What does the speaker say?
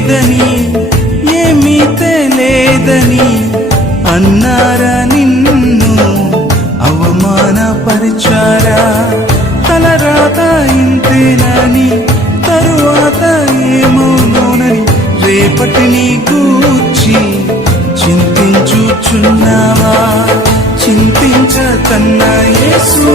లేదని ఏమీ తెలియదని అన్నారా నిన్ను అవమానపరిచారా? తలరాత ఇంతేనని తరువాత ఏమవునోనని రేపటిని గూర్చి చింతించుచున్నావా? చింతించకన్నా యేసు